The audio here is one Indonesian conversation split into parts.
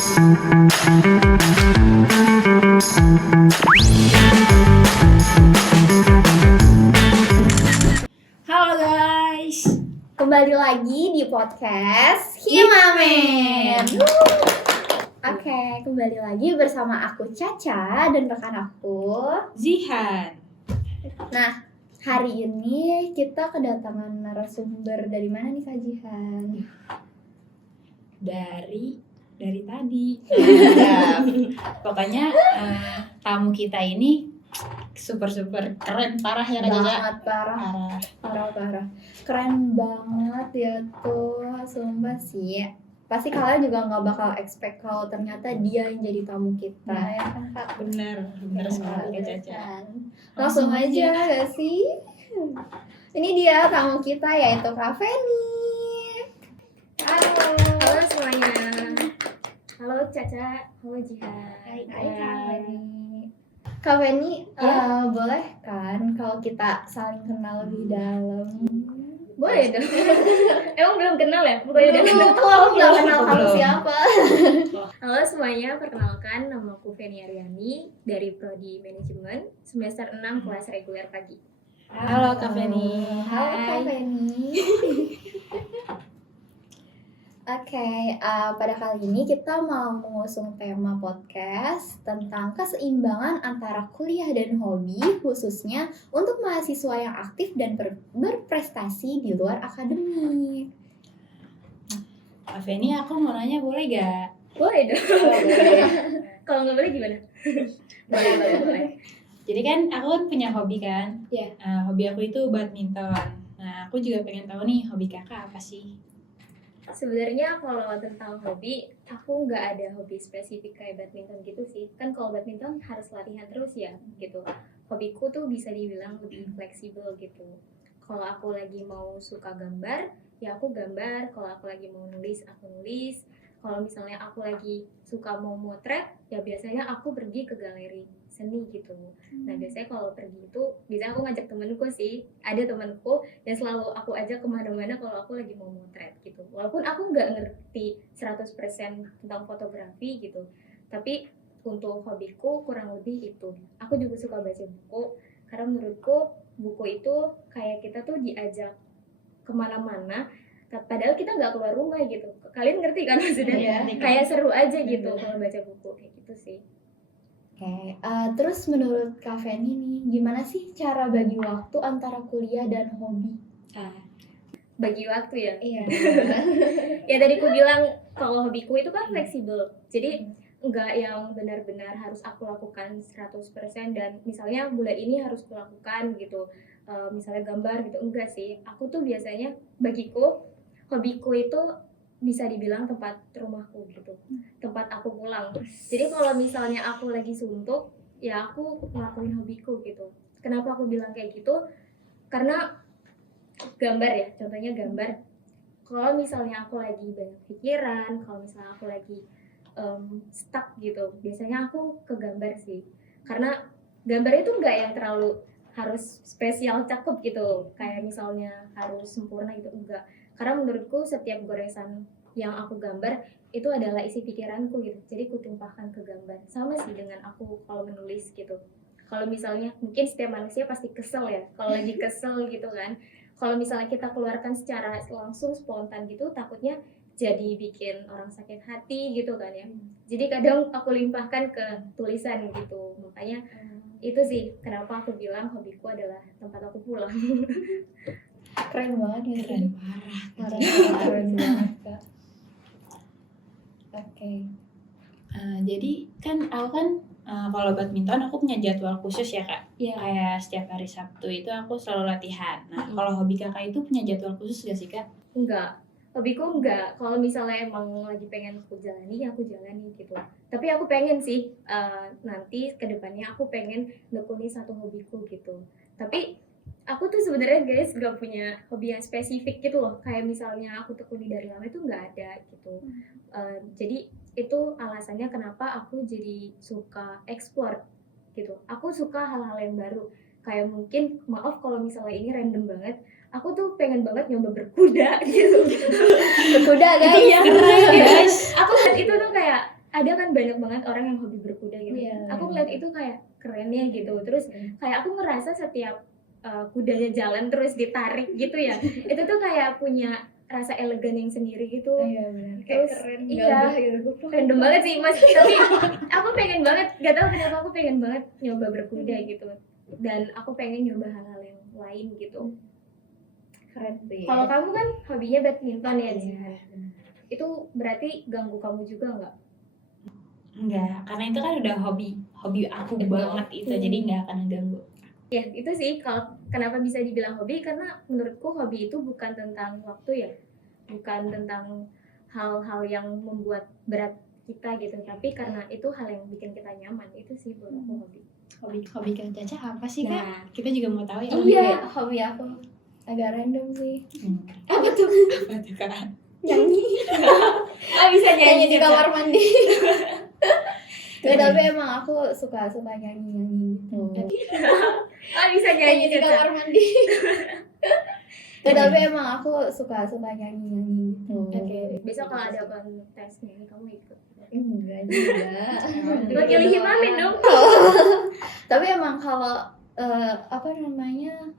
Halo guys, Kembali lagi di podcast Himamen. Oke, kembali lagi bersama aku Caca dan rekan aku. Zihan. Nah, hari ini kita kedatangan narasumber dari mana nih Kak Jihan? Dari tadi. Pokoknya tamu kita ini super keren parah ya Kak Caca. Banget parah. Keren banget ya tuh, sumpah sih. Pasti kalian juga nggak bakal expect kalau ternyata dia yang jadi tamu kita, ya kan Kak? Bener sekali Kak Caca. Kan? Langsung aja gak sih? Ini dia tamu kita yaitu Kak Feni. Halo semuanya. Halo Caca, halo Jihan. Hai Kak Feni. Kak Feni, boleh kan kalau kita saling kenal lebih dalam? Boleh dong. Emang belum kenal ya? Bukannya udah kenal. Kalau nggak kenal kamu Belum. siapa? Halo semuanya, perkenalkan nama aku Feni Aryani dari Prodi Manajemen semester 6 kelas reguler pagi. Halo Kak Feni. Halo Kak Feni. Oke, pada kali ini kita mau mengusung tema podcast tentang keseimbangan antara kuliah dan hobi, khususnya untuk mahasiswa yang aktif dan berprestasi di luar akademik. Kak Feni, aku mau nanya boleh gak? Boleh dong. Kalau nggak boleh gimana? Boleh. Jadi kan aku kan punya hobi kan? Iya. Hobi aku itu badminton. Nah, aku juga pengen tahu nih hobi kakak apa sih? Sebenarnya kalau tentang hobi, aku nggak ada hobi spesifik kayak badminton gitu sih. Kan kalau badminton harus latihan terus ya, gitu. Hobiku tuh bisa dibilang lebih fleksibel gitu. Kalau aku lagi mau suka gambar, ya aku gambar. Kalau aku lagi mau nulis, aku nulis. Kalau misalnya aku lagi suka mau motret, ya biasanya aku pergi ke galeri seni gitu. Nah biasanya kalau pergi itu, biasanya aku ngajak temenku sih. Ada temanku yang selalu aku ajak kemana-mana kalau aku lagi mau motret gitu. Walaupun aku nggak ngerti 100% tentang fotografi gitu, tapi untuk hobiku kurang lebih itu. Aku juga suka baca buku, karena menurutku buku itu kayak kita tuh diajak kemana-mana, padahal kita nggak keluar rumah gitu. Kalian ngerti kan maksudnya? Iya. Kayak seru aja gitu kalau baca buku kayak gitu sih. Oke, terus menurut Kak Feni nih, gimana sih cara bagi waktu antara kuliah dan hobi? Bagi waktu ya. Iya. Ya tadi aku bilang kalau hobiku itu kan fleksibel. Jadi enggak yang benar-benar harus aku lakukan 100% dan misalnya bulan ini harus kulakukan gitu. Misalnya gambar gitu, enggak sih. Aku tuh biasanya bagiku hobiku itu bisa dibilang tempat rumahku gitu. Tempat aku pulang. Jadi kalau misalnya aku lagi suntuk, ya aku ngelakuin hobiku gitu. Kenapa aku bilang kayak gitu? Karena gambar ya, contohnya gambar. Kalau misalnya aku lagi banyak pikiran, kalau misalnya aku lagi stuck gitu, biasanya aku ke gambar sih. Karena gambar itu enggak yang terlalu harus spesial cakep gitu, kayak misalnya harus sempurna gitu, enggak. Karena menurutku setiap goresan yang aku gambar itu adalah isi pikiranku gitu, jadi kutumpahkan ke gambar. Sama sih dengan aku kalau menulis gitu. Kalau misalnya mungkin setiap manusia pasti kesel ya, kalau lagi kesel gitu kan. Kalau misalnya kita keluarkan secara langsung spontan gitu, takutnya jadi bikin orang sakit hati gitu kan ya. Jadi kadang aku limpahkan ke tulisan gitu. Makanya itu sih kenapa aku bilang hobiku adalah tempat aku pulang. Keren banget ya. Keren parah. Keren banget Kak. Oke. Jadi kan aku kan kalau badminton aku punya jadwal khusus ya Kak. Iya. Kayak setiap hari Sabtu itu aku selalu latihan. Nah, kalau hobi kakak itu punya jadwal khusus gak sih Kak? Enggak. Hobiku enggak. Kalau misalnya emang lagi pengen aku jalani, ya aku jalani gitu. Tapi aku pengen sih nanti kedepannya aku pengen nekuni satu hobiku gitu. Tapi aku tuh sebenarnya guys gak punya hobi yang spesifik gitu loh. Kayak misalnya aku tekuni dari lama itu nggak ada gitu. Jadi itu alasannya kenapa aku jadi suka explore gitu. Aku suka hal-hal yang baru. Kayak mungkin maaf kalau misalnya ini random banget. Aku tuh pengen banget nyoba berkuda gitu. Berkuda guys. Iya, keren guys. Aku lihat itu tuh kayak ada kan banyak banget orang yang hobi berkuda gitu. Iya. Aku ngeliat itu kayak keren ya gitu. Terus kayak aku ngerasa setiap kudanya jalan terus ditarik gitu ya, itu tuh kayak punya rasa elegan yang sendiri gitu. Iya benar. Kayak Terus, keren iya. gagah gitu. Random banget sih mas, tapi aku pengen banget, gak tau kenapa aku pengen banget nyoba berkuda gitu, dan aku pengen nyoba hal-hal yang lain gitu. Keren sih. Kalau kamu kan hobinya badminton ya, Iya. Jihan. Itu berarti ganggu kamu juga nggak? Enggak, karena itu kan udah hobi aku Betul. banget itu, jadi nggak akan ngeganggu. Ya itu sih, kalau kenapa bisa dibilang hobi, karena menurutku hobi itu bukan tentang waktu ya, bukan tentang hal-hal yang membuat berat kita gitu, tapi karena itu hal yang bikin kita nyaman. Itu sih buat aku hobi. Hobi Kak Caca apa sih, Kak? Nah, Kita juga mau tahu ya. Iya, hobi aku agak random sih. Apa tuh? Apa tuh, Kak? Nyanyi. bisa Nyanyi di Caca. kamar mandi. Nggak, tapi emang aku suka nyanyi gitu. Bisa Nyanyi nyanyi di Caca. kamar mandi. Nggak, tapi emang aku suka nyanyi gitu. Oke, besok kalau ada kontes nih, kamu ikut. Enggak juga. Wakili Himamin dong. Tapi emang kalau apa namanya,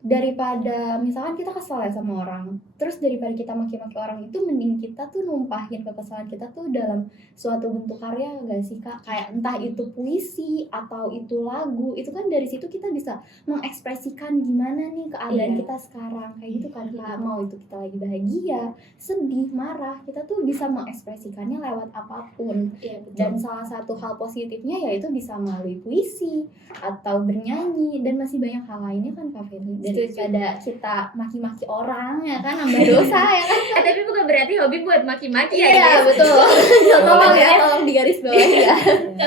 daripada misalkan kita kesal ya sama orang, terus daripada kita maki-maki orang itu, mending kita tuh numpahin kekesalan kita tuh dalam suatu bentuk karya, gak sih Kak? Kayak entah itu puisi atau itu lagu, itu kan dari situ kita bisa mengekspresikan gimana nih keadaan Iya. kita sekarang, kayak gitu kan Kak. Mau itu kita lagi bahagia, sedih, marah, kita tuh bisa mengekspresikannya lewat apapun. Iya, Dan salah satu hal positifnya yaitu bisa melalui puisi atau bernyanyi, dan masih banyak hal lainnya kan Kak Feli. Daripada kita maki-maki orang ya kan, nambah dosa ya kan. Tapi bukan berarti hobi buat maki-maki ya. Iya guys. betul. Tolong ya, tolong digaris bawahi ya.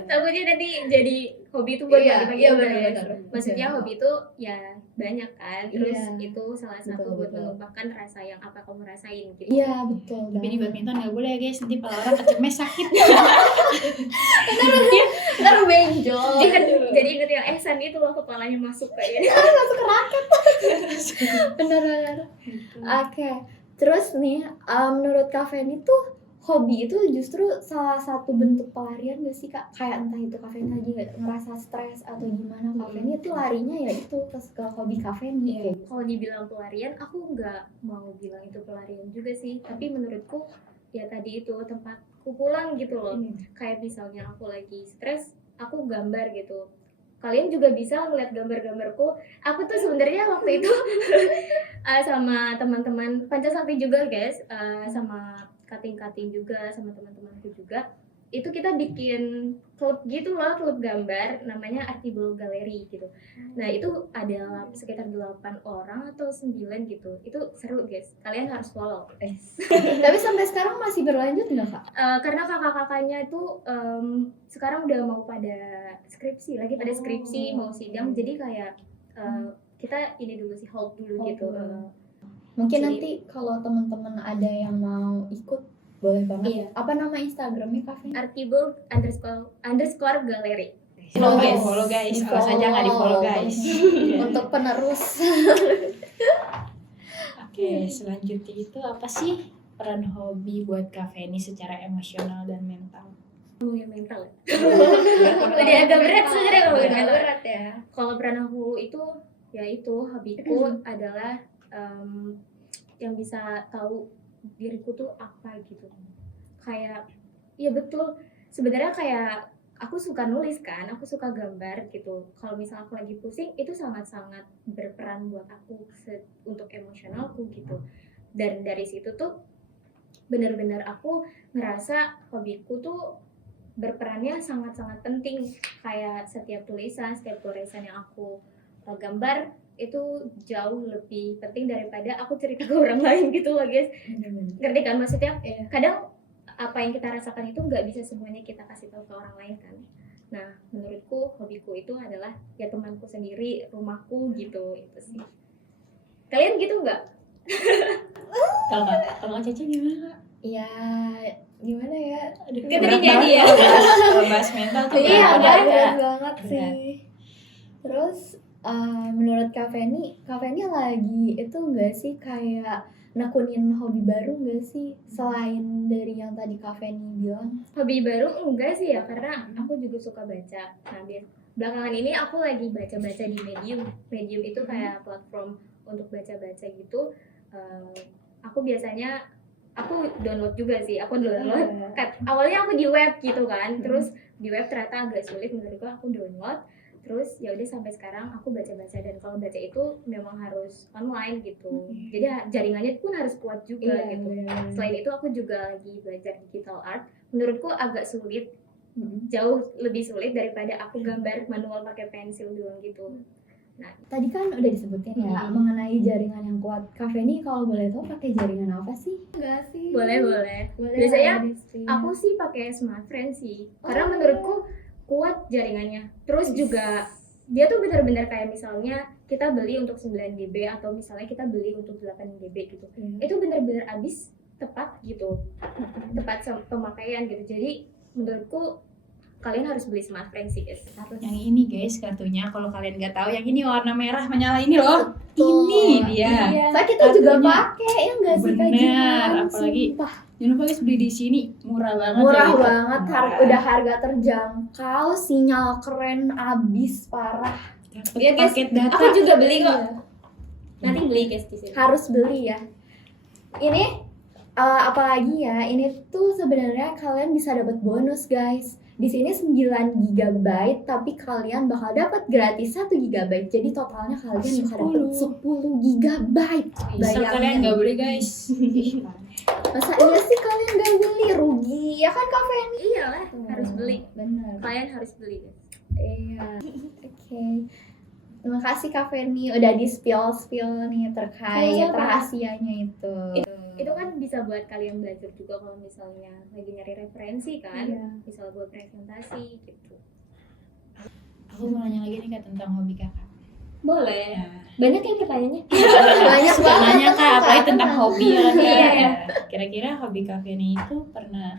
Takutnya nanti jadi hobi itu buat Iya, maki-maki. iya, enggak, benar-benar. guys. Maksudnya Betul. hobi itu ya banyak kan. Terus Iya. itu salah satu Betul, buat betul. menumpahkan rasa yang apa kamu rasain gitu. Iya betul. Tapi di banget. badminton nggak boleh ya guys, nanti pala orang kecemes sakit. Ntar benjol. Jadi inget yang Ehsan itu loh, kepalanya masuk kayaknya. Masuk ke raket. Bener-bener. Oke. Terus nih, menurut Kak Feni tuh hobi itu justru salah satu bentuk pelarian gak sih Kak? Kayak entah itu Kak Feni lagi ngerasa stres atau gimana, Kak Feni itu larinya ya itu ke hobi Kak Feni. Iya. Kalau dibilang pelarian, aku nggak mau bilang itu pelarian juga sih. Tapi menurutku ya tadi itu tempatku pulang gitu loh. Kayak misalnya aku lagi stres, aku gambar gitu. Kalian juga bisa ngeliat gambar-gambarku. Aku tuh sebenarnya waktu itu sama teman-teman Pancasakti juga guys, sama kating-kating juga, sama teman-temanku juga. Itu kita bikin klub gitu loh, klub gambar, namanya Artibel Gallery gitu. Nah itu ada sekitar 8 orang atau 9 gitu. Itu seru guys, kalian harus follow. Tapi sampai sekarang masih berlanjut nggak Kak? Karena kakak-kakaknya itu sekarang udah mau pada skripsi, lagi pada skripsi, mau sidang, jadi kayak kita ini dulu sih, hold dulu Hold gitu. dulu. Mungkin Jadi- nanti kalau teman-teman ada yang mau ikut, boleh banget. Iya. Apa nama Instagramnya Kak Feni? Artibel _ Gallery. Follow guys, awas aja nggak di follow guys. Untuk penerus. Oke, selanjutnya itu apa sih peran hobi buat Kak Feni secara emosional dan mental? Ngomongin mental ya. Udah agak berat sebenarnya ngomongin Agak mental. berat ya. Kalau peran aku itu, ya itu hobiku adalah yang bisa tahu diriku tuh apa gitu. Kayak, ya betul. Sebenarnya kayak aku suka nulis kan, aku suka gambar gitu. Kalau misalnya aku lagi pusing, itu sangat-sangat berperan buat aku untuk emosionalku gitu. Dan dari situ tuh benar-benar aku ngerasa hobiku tuh berperannya sangat-sangat penting. Kayak setiap tulisan, setiap goresan yang aku gambar itu jauh lebih penting daripada aku cerita ke orang lain gitu loh guys. Ngerti kan maksudnya? Iya. Kadang apa yang kita rasakan itu nggak bisa semuanya kita kasih tahu ke orang lain kan. Nah menurutku hobiku itu adalah ya temanku sendiri, rumahku gitu, itu sih. Kalian gitu nggak? Kalau Caca gimana Kak? Ya gimana ya? Aduh, Nggak berat terjadi banget ya. kalau bahas mental tuh Iya, berat berat banget. banget sih. Terus menurut Kak Feni lagi itu enggak sih kayak nekunin hobi baru nggak sih selain dari yang tadi Kak Feni bilang? Hobi baru enggak sih ya, karena aku juga suka baca. Nah, belakangan ini aku lagi baca-baca di Medium. Medium itu kayak platform untuk baca-baca gitu. Aku biasanya aku download juga sih. Aku download. Awalnya aku di web gitu kan. Terus di web ternyata agak sulit menurutku, aku download. Terus ya udah sampai sekarang aku baca-baca, dan kalau baca itu memang harus online gitu. Jadi jaringannya pun harus kuat juga gitu. Selain itu aku juga lagi belajar digital art. Menurutku agak sulit, jauh lebih sulit daripada aku gambar manual pakai pensil doang gitu. Tadi kan udah disebutin ya mengenai jaringan yang kuat. Kak Feni kalau boleh tahu pakai jaringan apa sih? Enggak sih. Boleh. Biasanya aku sih pakai Smartfren sih. Karena menurutku kuat jaringannya. Terus juga dia tuh benar-benar kayak misalnya kita beli untuk 9 GB atau misalnya kita beli untuk 8 GB gitu. Itu benar-benar habis tepat gitu. Tepat pemakaian gitu. Jadi menurutku kalian harus beli Smartfren sih guys. Yang ini guys kartunya, kalau kalian nggak tahu, yang ini warna merah menyala ini loh. Betul. Ini dia. Saya kita juga Kartunya. pakai ya nggak sih Kak Bener, Jihan? apalagi Sumpah. Jangan lupa guys, beli di sini murah banget. Murah ya. banget, udah harga terjangkau, sinyal keren abis parah. Dapet Iya, guys. paket data. Aku juga beli kok. Iya. Nanti beli guys di sini. Harus beli ya. Ini apalagi ya, ini tuh sebenarnya kalian bisa dapat bonus guys. Di sini 9 GB tapi kalian bakal dapat gratis 1 GB. Jadi totalnya kalian bisa dapat 10 GB. Bisa kalian nggak beli guys. Masa iya sih kalian nggak beli? Rugi ya kan Kak Feni? Iyalah, harus beli. Bener. Kalian harus beli guys. Iya. Oke. Terima kasih Kak Feni udah di spill nih terkait Sama-sama. rahasianya itu. Itu kan bisa buat kalian belajar juga kalau misalnya lagi nyari referensi kan. Iya. Misal buat presentasi gitu. Aku mau nanya lagi nih Kak tentang hobi kakak. Boleh. Ya. Banyak yang pertanyaannya. Banyak Suka banget. nanya Kak, apalagi tentang hobi ya Kak. Iya. Kira-kira hobi Kak Feni itu pernah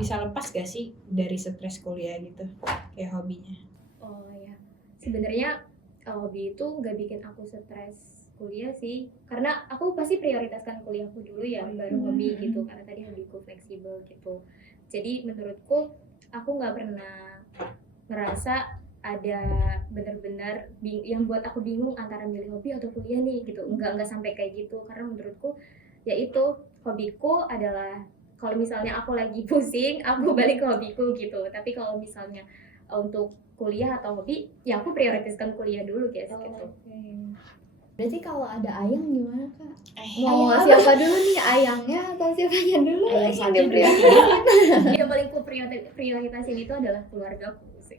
bisa lepas gak sih dari stres kuliah gitu? Kayak hobinya. Oh ya. Sebenarnya hobi itu nggak bikin aku stres kuliah sih, karena aku pasti prioritaskan kuliahku dulu ya, baru hobi gitu, karena tadi hobiku fleksibel gitu. Jadi menurutku aku nggak pernah ngerasa ada benar-benar yang buat aku bingung antara milih hobi atau kuliah nih gitu, nggak sampai kayak gitu, karena menurutku ya itu hobiku adalah kalau misalnya aku lagi pusing aku balik ke hobiku gitu, tapi kalau misalnya untuk kuliah atau hobi ya aku prioritaskan kuliah dulu guys gitu. Berarti kalau ada ayang gimana Kak? Mau Mau siapa dulu nih, ayangnya atau siapanya dulu? Ayang Yang sambil prioritas. Yang paling ku prioritasin itu adalah keluargaku sih.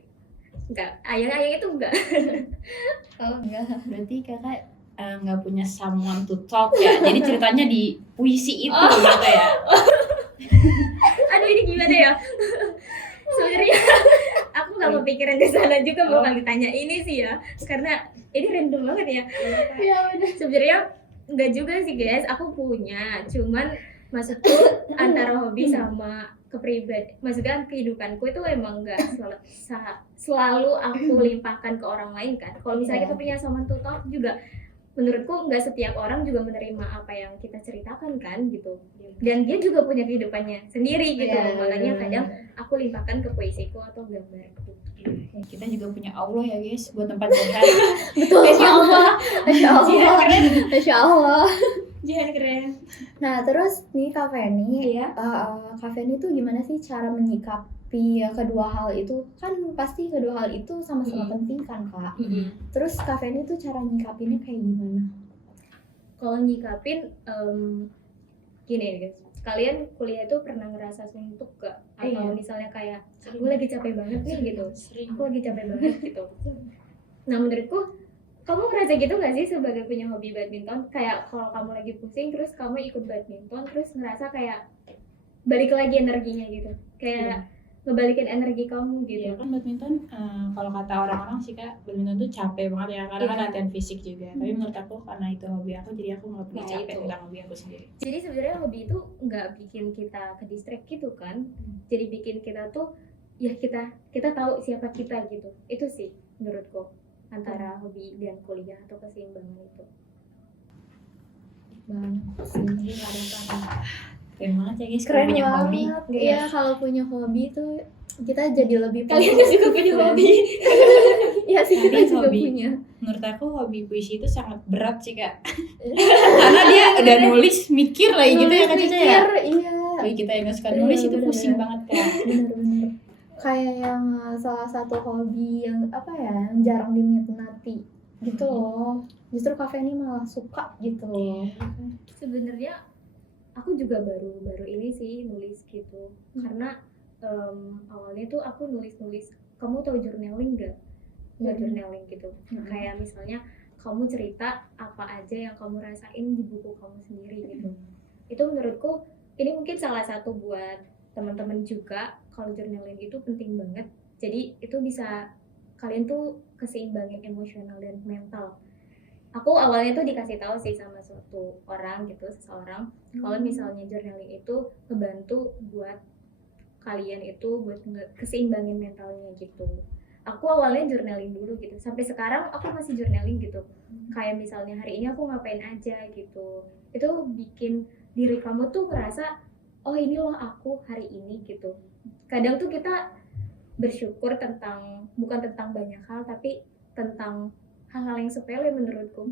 Enggak, ayang itu enggak. Oh enggak. Berarti kakak nggak punya someone to talk ya. Jadi ceritanya di puisi itu gitu ya. Aduh ini gimana ya? Sebenarnya aku nggak kepikiran ke sana juga bakal ditanya ini sih ya, karena ini random banget ya. Ya udah. Sebenarnya enggak juga sih guys, aku punya, cuman maksudku antara hobi sama maksudnya kehidupanku itu emang enggak selalu aku limpahkan ke orang lain kan. Kalau misalnya kita punya someone to talk juga, menurutku nggak setiap orang juga menerima apa yang kita ceritakan kan gitu, dan dia juga punya kehidupannya sendiri gitu. Makanya kadang aku limpahkan ke puisiku atau gambarku. Kita juga punya Allah ya guys buat tempat curhat. Betul. Masya Allah. Masya Allah. Keren. Masya Allah. Jangan keren. Nah terus nih Kak Feni, Iya. Kak Feni tuh gimana sih cara menyikapi kedua hal itu? Kan pasti kedua hal itu sama-sama penting kan Kak. Terus Kak Feni tuh cara nyikapinnya kayak gimana? Kalau nyikapin gini guys, kalian kuliah itu pernah ngerasa suntuk gak? Atau misalnya kayak aku lagi capek banget nih gitu, aku lagi capek banget gitu. Nah menurutku kamu ngerasa gitu gak sih sebagai punya hobi badminton? Kayak kalau kamu lagi pusing terus kamu ikut badminton, terus ngerasa kayak balik lagi energinya gitu, kayak ngebalikin energi kamu gitu. Iya kan badminton kalau kata orang-orang sih Kak, badminton tuh capek banget ya, karena kan latihan fisik juga. Tapi menurut aku karena itu hobi aku, jadi aku nggak pernah Nah, capek itu. tentang hobi aku sendiri. Jadi sebenarnya hobi itu nggak bikin kita ke distract gitu kan, jadi bikin kita tuh ya kita tahu siapa kita gitu. Itu sih menurutku antara hobi dan kuliah atau keseimbangan itu. banget sih. Keren banget ya guys, kalau Keren punya hobi. banget. Iya, kalau punya hobi tuh kita jadi lebih Kalian kan juga punya hobi. Iya sih, kita Tapi juga hobi. punya. Menurut aku hobi puisi itu sangat berat sih kak. Karena dia udah nulis, mikir lagi gitu ya Kak Cica ya. Mikir, iya. Bagi kita yang gak suka Iya, nulis itu bener-bener. pusing banget kak. Bener-bener. Kayak yang salah satu hobi yang apa ya, yang jarang diminati gitu loh. Justru Kak Feni malah suka gitu loh. Sebenarnya aku juga baru ini sih nulis gitu. Karena awalnya tuh aku nulis. Kamu tahu journaling gak? Journaling gitu. Kayak misalnya kamu cerita apa aja yang kamu rasain di buku kamu sendiri gitu. Itu menurutku ini mungkin salah satu buat teman-teman juga, kalau journaling itu penting banget. Jadi itu bisa kalian tuh keseimbangin emosional dan mental. Aku awalnya tuh dikasih tahu sih sama suatu orang gitu, seseorang, kalau misalnya journaling itu ngebantu buat kalian itu buat keseimbangin mentalnya gitu. Aku awalnya journaling dulu gitu, sampai sekarang aku masih journaling gitu. Kayak misalnya hari ini aku ngapain aja gitu, itu bikin diri kamu tuh ngerasa oh ini loh aku hari ini gitu. Kadang tuh kita bersyukur bukan tentang banyak hal, tapi tentang hal-hal yang sepele menurutku.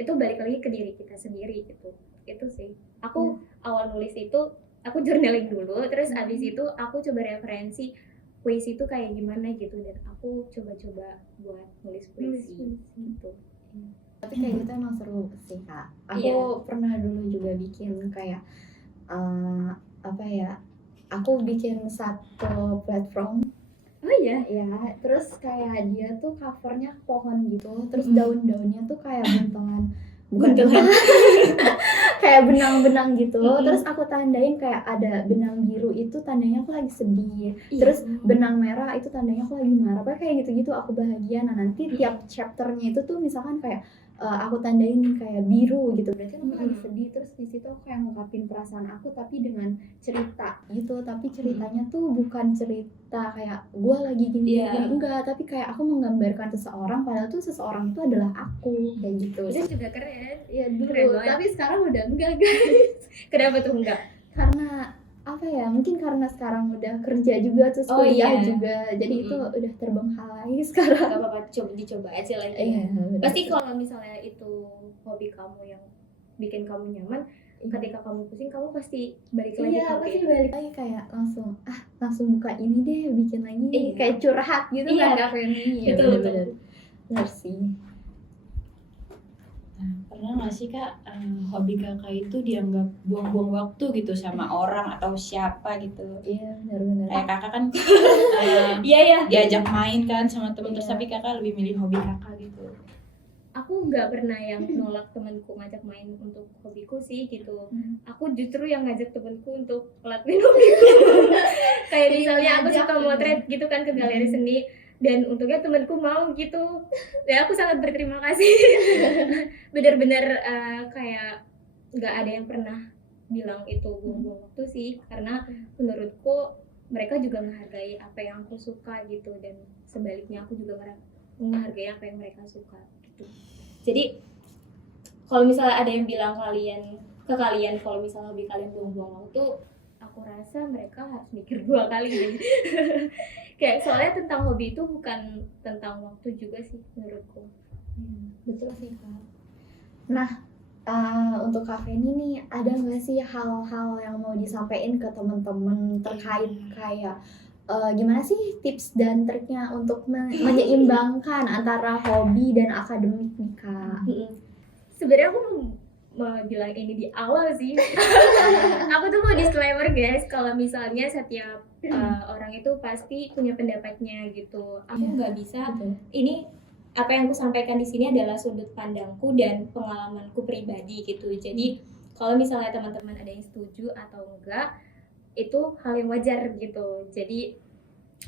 Itu balik lagi ke diri kita sendiri gitu. Itu sih. Aku awal nulis itu aku journaling dulu, terus abis itu aku coba referensi puisi itu kayak gimana gitu, dan aku coba-coba buat nulis puisi gitu. Tapi kayak gitu emang seru sih Kak. Aku Iya. pernah dulu juga bikin kayak apa ya? Aku bikin satu platform. Oh iya. Ya, terus kayak dia tuh covernya pohon gitu, terus daun-daunnya tuh kayak buntelan, bukan buntelan, kayak benang-benang gitu. Terus aku tandain kayak ada benang biru itu tandanya aku lagi sedih, terus benang merah itu tandanya aku lagi marah, kayak gitu-gitu aku bahagia. Nah nanti tiap chapternya itu tuh misalkan kayak aku tandain kayak biru gitu, berarti aku lagi sedih. Terus di situ aku kayak ngungkapin perasaan aku tapi dengan cerita gitu, tapi ceritanya tuh bukan cerita kayak gue lagi gini enggak, tapi kayak aku menggambarkan seseorang padahal tuh seseorang itu adalah aku kayak gitu. Itu juga keren. Ya Keren dulu, banget. tapi sekarang udah enggak guys. Kenapa tuh enggak? Karena apa ya, mungkin karena sekarang udah kerja juga terus Oh, kuliah iya. juga, jadi itu udah terbengkalai sekarang. Gak apa-apa, dicoba aja lagi. Iya, bener. Pasti kalau misalnya itu hobi kamu yang bikin kamu nyaman, ketika kamu pusing kamu pasti balik lagi Iya, ke pasti itu. balik lagi kayak langsung buka ini deh, bikin lagi, Iya. kayak curhat gitu Iya. kan Kak Feni. Ya, Betul, bener-bener. Bener sih. Nah, pernah gak sih kak hobi kakak itu dianggap buang-buang waktu gitu sama orang atau siapa gitu? Iya, benar-benar. Kayak kakak kan Iya. diajak main kan sama temen, terus Iya. tapi kakak lebih milih hobi kakak gitu. Aku nggak pernah yang nolak temanku ngajak main untuk hobiku sih gitu. Aku justru yang ngajak temanku untuk ngelakuin hobiku. Kayak misalnya aku ngajak suka gitu. motret gitu kan ke galeri seni, dan untungnya temanku mau gitu. Dan aku sangat berterima kasih. Benar-benar kayak nggak ada yang pernah bilang itu buang-buang waktu sih, karena menurutku mereka juga menghargai apa yang aku suka gitu, dan sebaliknya aku juga menghargai apa yang mereka suka gitu. Jadi kalau misalnya ada yang bilang ke kalian kalau misalnya hobi kalian buang-buang waktu, aku rasa mereka harus mikir 2 kali deh. Kayak soalnya tentang hobi itu bukan tentang waktu juga sih menurutku. Betul sih Kak. Nah, untuk Kak Feni nih, ada nggak sih hal-hal yang mau disampaikan ke teman-teman terkait kayak gimana sih tips dan triknya untuk menyeimbangkan antara hobi dan akademik nih Kak? Sebenarnya aku mau bilang ini di awal sih. Aku tuh mau disclaimer guys, kalau misalnya setiap orang itu pasti punya pendapatnya gitu. Aku nggak bisa. Betul. Ini apa yang aku sampaikan di sini adalah sudut pandangku dan pengalamanku pribadi gitu. Jadi kalau misalnya teman-teman ada yang setuju atau enggak, itu hal yang wajar gitu. Jadi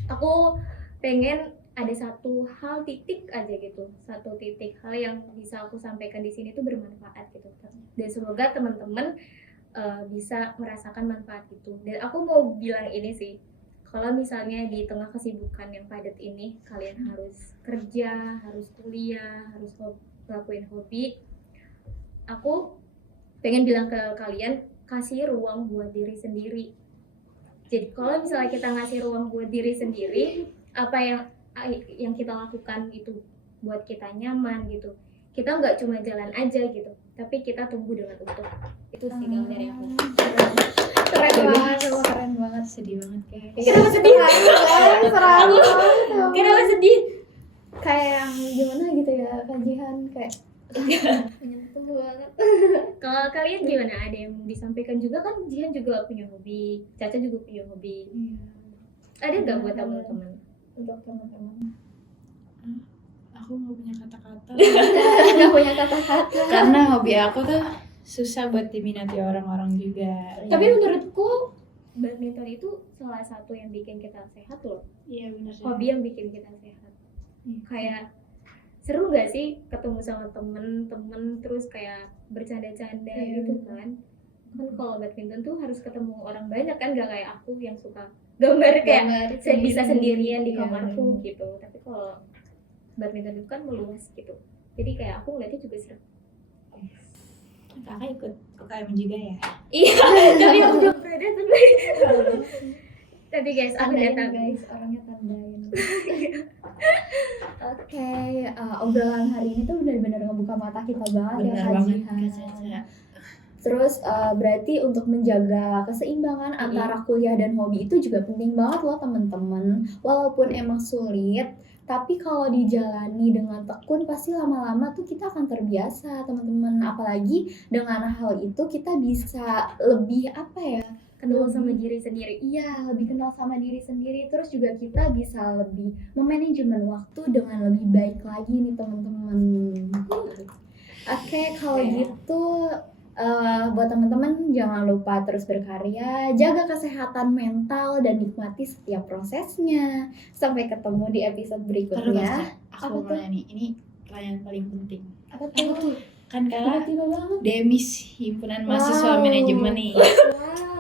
aku pengen ada satu hal titik aja gitu, satu titik hal yang bisa aku sampaikan di sini tuh bermanfaat gitu, dan semoga teman-teman bisa merasakan manfaat itu. Dan aku mau bilang ini sih, kalau misalnya di tengah kesibukan yang padat ini kalian harus kerja, harus kuliah, harus ngelakuin hobi, aku pengen bilang ke kalian, kasih ruang buat diri sendiri. Jadi kalau misalnya kita ngasih ruang buat diri sendiri, apa yang kita lakukan itu buat kita nyaman gitu. Kita nggak cuma jalan aja gitu, tapi kita tumbuh dengan utuh. Itu sih kalau dari aku. Keren banget, keren banget. Sedih banget guys. Kenapa sedih? Kenapa Kenapa sedih? kayak yang gimana gitu ya, kajian kayak menyentuh banget. Kalau kalian gimana? Ada yang disampaikan juga kan? Jihan juga punya hobi, Caca juga punya hobi. Ada nggak buat teman-teman? Untuk teman-teman Aku nggak punya kata-kata. nggak punya kata-kata. Karena hobi aku tuh susah buat diminati orang-orang juga. Tapi menurutku badminton itu salah satu yang bikin kita sehat loh. Iya benar. Hobi yang bikin kita sehat. Kayak seru gak sih ketemu sama temen-temen terus kayak bercanda-canda gitu kan? Kan kalau badminton tuh harus ketemu orang banyak kan, gak kayak aku yang suka gambar kayak saya bisa sendirian di kamarku gitu. Tapi kalau badminton itu kan meluas gitu. Jadi kayak aku ngeliatnya juga seru. Kakak ikut UKM juga ya? Iya, tapi aku belum pernah datang. Tapi guys, aku Tandain, datang. guys, orangnya tandain. Oke, obrolan hari ini tuh benar-benar ngebuka mata kita banget ya Benar Kak banget Jihan. Kak Caca. Terus berarti untuk menjaga keseimbangan antara kuliah dan hobi itu juga penting banget loh teman-teman. Walaupun emang sulit, tapi kalau dijalani dengan tekun pasti lama-lama tuh kita akan terbiasa teman-teman. Apalagi dengan hal itu kita bisa lebih apa ya? Kenal sama diri sendiri. Iya, lebih kenal sama diri sendiri. Terus juga kita bisa lebih memanajemen waktu dengan lebih baik lagi nih teman-teman. Oke, kalau gitu buat teman-teman jangan lupa terus berkarya, jaga kesehatan mental dan nikmati setiap prosesnya. Sampai ketemu di episode berikutnya. Aku Apa mau tuh? nanya nih, ini pertanyaan paling penting. Apa tuh? Kan kakak Tiba-tiba banget. Demis Himpunan Mahasiswa Manajemen nih.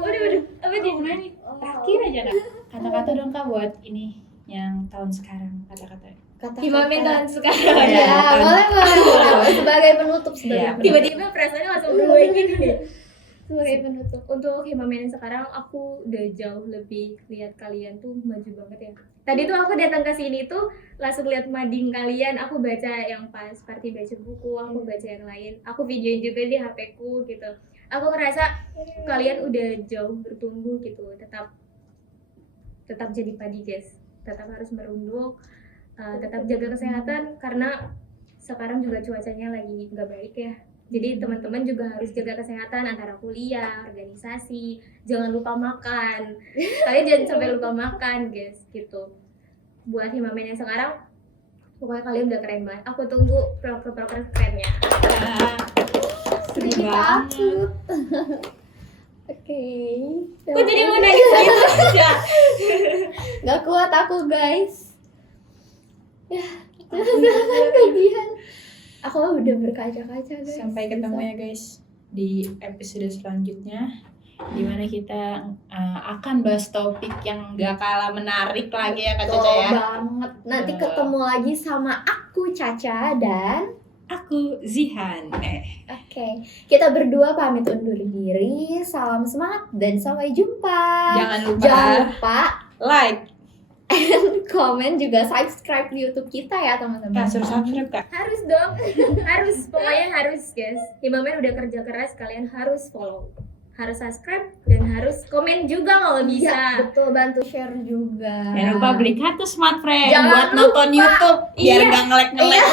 Waduh, apa dia? Gimana nih? Terakhir aja kak. Kata-kata dong kak buat ini yang tahun sekarang, kata-kata. Himamen tahun sekarang. Ya, boleh. Sebagai penutup, Iya, Tiba-tiba perasaannya langsung berubah gini deh. sebagai penutup. Untuk Himamen sekarang aku udah jauh lebih lihat kalian tuh maju banget ya. Tadi tuh aku datang ke sini tuh langsung lihat mading kalian, aku baca yang pas party baca buku, aku baca yang lain, aku videoin juga di HP ku gitu. Aku ngerasa kalian udah jauh bertumbuh gitu, tetap jadi padi guys, tetap harus merunduk, tetap jaga kesehatan karena sekarang juga cuacanya lagi nggak baik ya. Jadi teman-teman juga harus jaga kesehatan antara kuliah, organisasi, jangan lupa makan. Kalian jangan sampai lupa makan, guys, gitu. Buat Himamen yang sekarang, pokoknya kalian udah keren banget. Aku tunggu proker kerennya. Sedikit takut. Oke. Kok jadi mau nangis gitu aja? Gak kuat aku guys. Ya, kajian. Aku udah berkaca-kaca guys. Sampai ketemu ya guys di episode selanjutnya, dimana kita akan bahas topik yang gak kalah menarik lagi ya Kak Caca Betul ya. banget. Nanti Betul. ketemu lagi sama aku Caca dan Aku Zihan. oke, kita berdua pamit undur diri. Salam semangat dan sampai jumpa. Jangan lupa Jangan lupa like, komen juga subscribe di YouTube kita ya teman-teman. Kak, suruh subscribe Kak. Harus dong, harus, pokoknya harus guys. Himamen udah kerja keras, kalian harus follow, harus subscribe dan harus komen juga kalau Iya, bisa. betul, bantu share juga. Jangan lupa beli kartu smartfriend Jangan buat lupa. nonton YouTube biar Iya. gak ngelek-ngelek.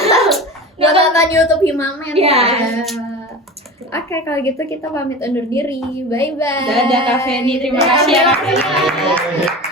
Buat nonton YouTube Himamen. Iya. Ya. Oke, kalau gitu kita pamit undur diri. Bye bye. Dadah Kak Feni, terima kasih ya Kak Feni.